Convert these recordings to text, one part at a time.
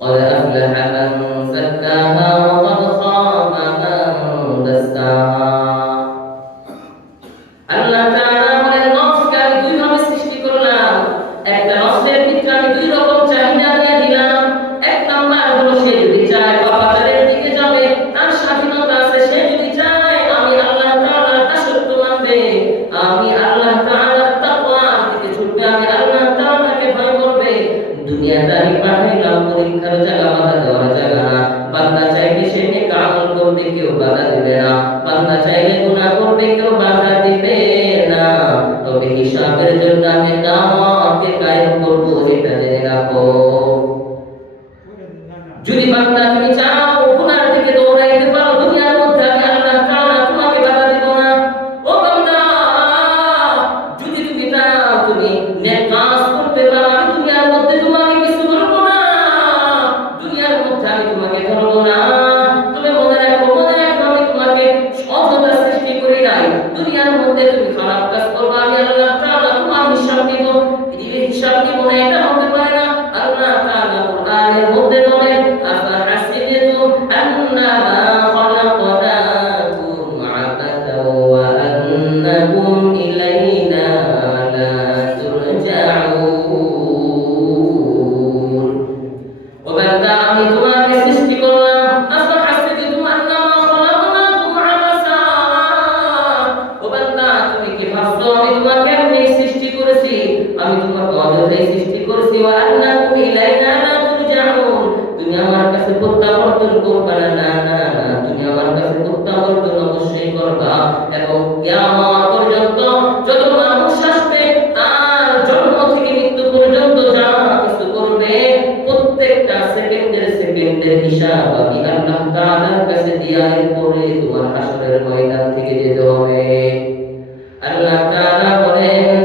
قد أفلح من زكاها কেউ বাধা দিবে না। বান্দা চাইলে গুণা করতে কেউ বাধা দিবে না। তবে হিসাবের জন্য আমি নামকে কায়েম করব এটা জেনে রাখো। যদি বান্দা তুমি চাও poder তোমাকে আমি সৃষ্টি করেছি? আমি তোমার অযথাই সৃষ্টি করেছি। ওয়া আন্নাকুম ইলাইনা লা তুরজাউন। তুমি আমার কাছে প্রত্যাবর্তন করবে না না না না তুমি আমার কাছে প্রত্যাবর্তন অবশ্যই করবা। এবং কিয়ামত পর্যন্ত যত মানুষ আসবে, তার জন্ম থেকে মৃত্যু পর্যন্ত যা কিছু করবে, প্রত্যেকটা সেকেন্ডের সেকেন্ডের হিসাব আমি আল্লাহ তাআলার কাছে দিয়ে পরে তোমার হাসরের ময়দান থেকে যেতে হবে। আল্লাহ তাআলা বলেন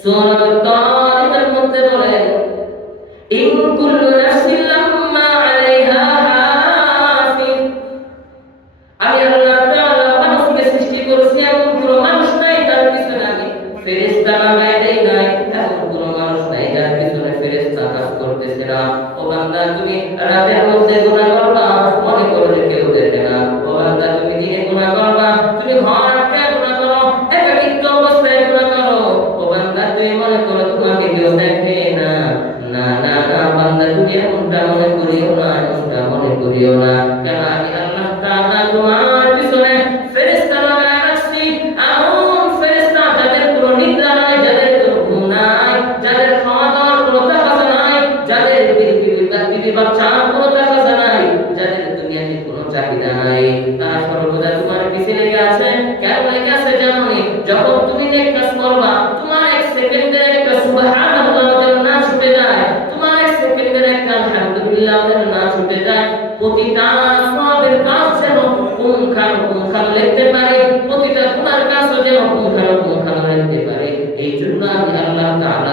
সূরাতুল তারিফের মধ্যে বলেন, ইন কুল্লু নাফসিন লাম্মা আলাইহা হাফিজ। আমি আল্লাহ তাআলা মানুষকে সৃষ্টি করেছি এমন কোনো মানুষ নাই তার পিছনে আমি ফেরেশতা নামাই দেই নাই, এমন কোনো মানুষ নাই যার পিছনে ফেরেশতা কাজ করতেছে না। ও বান্দা, তুমি রাতের আছে? কেন লেখা আছে জানো যখন তুমি নেক কাজ করবা, তোমার এক সেকেন্ডের একটা সুবহানাল্লাহ ওদের ছুটে যায়, তোমার এক সেকেন্ডের একটা আলহামদুলিল্লাহ ওদের ছুটে যায়। প্রতিটা সবের কাজ যেন পুঙ্খানু পুঙ্খানু লিখতে পারে, প্রতিটা গুনার কাজও যেন পুঙ্খানু পুঙ্খানু লিখতে পারে। এই জন্য আমি আল্লাহ তাআলা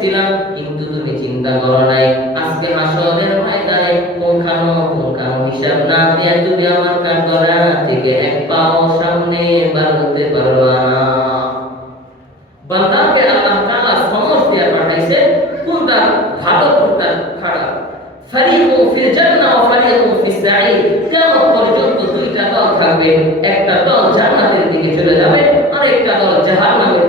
চিন্তা করো নাই। আজকে হাসরের ময়দানে পুঙ্খানো পুঙ্খানো হিসাব না দিয়ে তুমি আমার কাঠগড়া থেকে এক পাও সামনে বার হতে পারবা না। বান্দাকে আল্লাহ তাআলা সমজ দিয়ে পাঠাইছে, কোনটা ভালো, কোনটা খারাপ? ফারিকু ফিল জান্নাহ ওয়া ফারিকু ফিস সাঈদ। কিয়ামত পর্যন্ত দুইটা দল থাকবে। একটা দল জান্নাতের দিকে চলে যাবে আর একটা দল জাহান্নামের